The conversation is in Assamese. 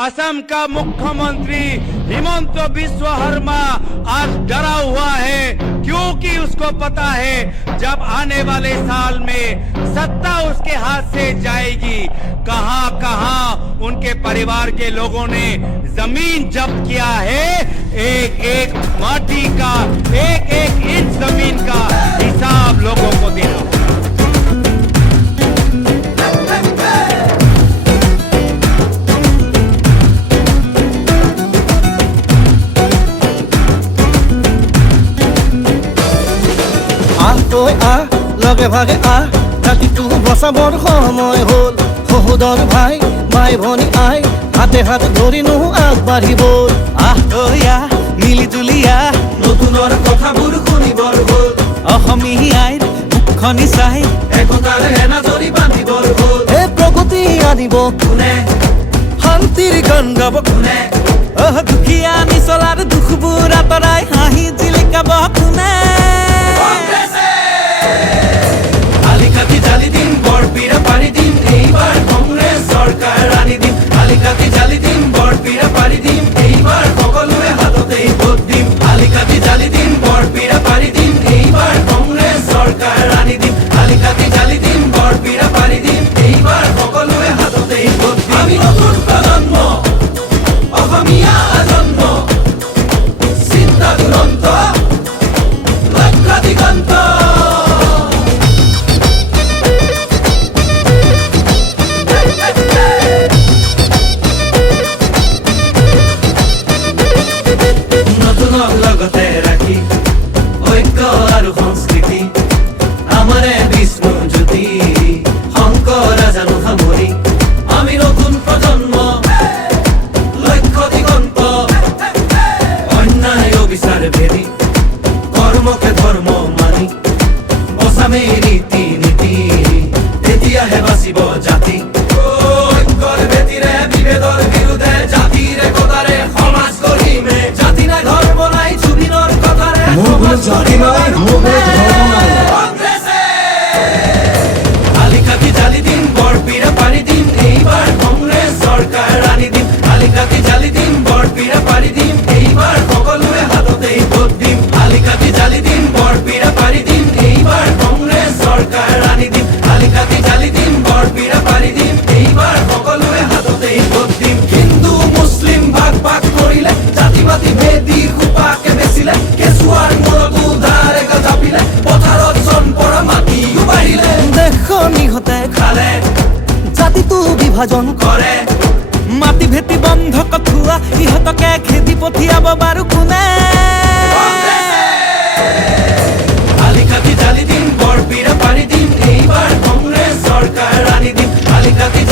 असम का मुख्यमंत्री हिमंत बिस्व शर्मा आज डरा हुआ है, क्योंकि उसको पता है जब आने वाले साल में सत्ता उसके हाथ से जाएगी, कहां कहां उनके परिवार के लोगों ने जमीन जब्त किया है, एक एक माटी का, एक एक इंच जमीन का हिसाब लोगों को देना होगा। লগে ভাগে জাতিটো বচাবৰ সময় হ'ল, সহোদৰ ভাই মাই ভনী আই হাতে হাত ধৰিনো আগবাঢ়িব। মিলি জুলি নতুনৰ কথাবোৰ শুনিবৰ হ'ল, অসমীয়াইৰ মুখনি চাই একতাৰ এনাজৰি বান্ধিবৰ হ'ল। হে প্ৰগতি আনিব কোনে, শান্তিৰ গান গাব কোনে, দুখীয়া নিচলাৰ দুখবোৰ আঁতৰাই হাঁহি জিলিকাব কোনে। আলিকাতি জালি দিম, বৰপীৰা পাৰি দিম, এইবাৰ কংগ্ৰেছ চৰকাৰ আনি দিম। আলিকাতি জালি দিম, বৰপীৰা পাৰি দিম, এইবাৰ সকলোৱে হাততেই ভোট দিম। আলিকাতি জালি দিম, বৰপীৰা পাৰি দিম, এইবাৰ কংগ্ৰেছ চৰকাৰ আনি দিম। আলিকাতি জালি দিম, বৰপীৰা পাৰি দিম, এইবাৰ সকলোৱে হাততেই ভোট দিম। আমি নতুন প্ৰজন্ম, অসমীয়া আজন্ম, চিন্তা দুৰন্ত, লক্ষ্য দিগন্ত। লগতে ৰাখি ঐক্য আৰু সংস্কৃতি, আমাৰে বিষ্ণু জ্যোতি, শংকৰ জানো সামৰি। আমি নতুন প্ৰজন্ম, লক্ষ্য দিগন্ত, অন্যায় অবিচাৰ ভেদি, কৰ্মকে ধৰ্ম মানি, বচামে ৰীতি নীতি, তেতিয়াহে বাচিব জাতি। ঐক্যৰ ভেটিৰে বিভেদৰ বিৰুদ্ধে, জাতিৰ একতাৰে সমাজ গঢ়িমে। জাতি নাই ধৰ্ম নাই, জুবিনৰ কথাৰে জাতি নাই, ধৰ্ম নাই। আলিকাতি জালি দিম, বৰপীৰা পাৰি দিম, এইবাৰ কংগ্ৰেছ চৰকাৰ আনি দিম। আলিকাতি জালি দিম, বৰপীৰা পাৰি দিম, এইবাৰ সকলোৱে হাততেই ভোট দিম। আলিকাতি জালি দিম, বৰপীৰা পাৰি দিম, এইবাৰ কংগ্ৰেছ চৰকাৰ আনি দিম। আলিকাতি জালি দিম, বৰপীৰা পাৰি দিম, এইবাৰ সকলোৱে হাততেই ভোট দিম। হিন্দু মুছলিম ভাগ ভাগ কৰিলে, জাতি পাতি ভেদি খোপাকে বেচিলে, কেঁচুৱাৰ মূৰতো ধাৰে জাপিলে, পথাৰত জন পৰা মাটিও বাঢ়িলে। দেশৰ নিহতে খালে, জাতিটো বিভাজন কৰে, মাটি ভেটি বন্ধ কঠুৱা, ইহঁতকে খেদি পঠিয়াব বাৰু কোনে। আলিকাতি জালি দিম, বৰপীৰা পাৰি দিম, এইবাৰ কংগ্ৰেছ চৰকাৰ আনি দিম। আলিকাতি